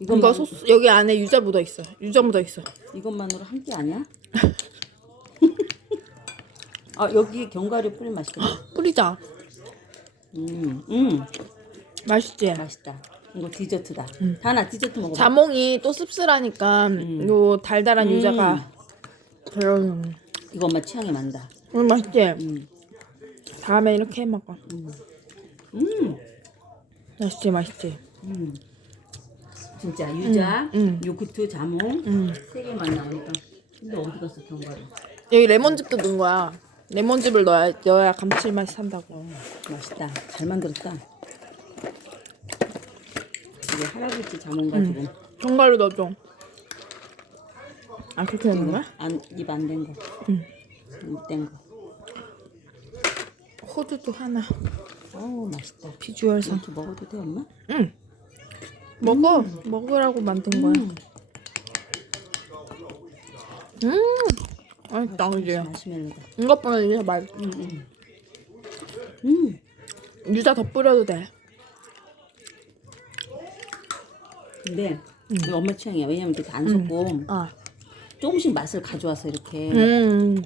이것만, 이거 소스 여기 안에 유자 묻어 있어. 유자 묻어 있어. 이것만으로 한 끼 아니야? 아 여기 견과류 뿌린 맛있겠다. 뿌리자. 음, 음, 맛있지. 맛있다. 이거 디저트다. 음. 다나 디저트 먹어. 자몽이 또 씁쓸하니까 요 달달한 음. 유자가 들어오는. 이거 엄마 취향에 맞다. 음 맛있지. 음, 다음에 이렇게 해 먹어. 음, 맛있지 맛있지. 음. 진짜 유자, 음. 요구르트, 자몽 음. 세 개만 나오니까. 근데 어디 갔어 견과류? 여기 레몬즙도 넣은 거야. 레몬즙을 넣어야 넣어야 감칠맛이 산다고. 맛있다. 잘 만들었다. 이게 할아버지 자몽 가지고 견과류 넣어줘. 아 그렇게 하는 거야? 안입 안 된 거. 응. 입된 거. 호두도 하나. 어우 맛있다. 비주얼상. 이렇게 먹어도 돼 엄마? 응. 먹어. 먹으라고 만든 거야. 음. 맛있다 그지? 마시멜로다. 이것보다 이게 맛. 음, 음. 유자 더 뿌려도 돼. 근데 이거 엄마 취향이야. 왜냐면 이렇게 안 섞고 아. 조금씩 맛을 가져와서 이렇게 음.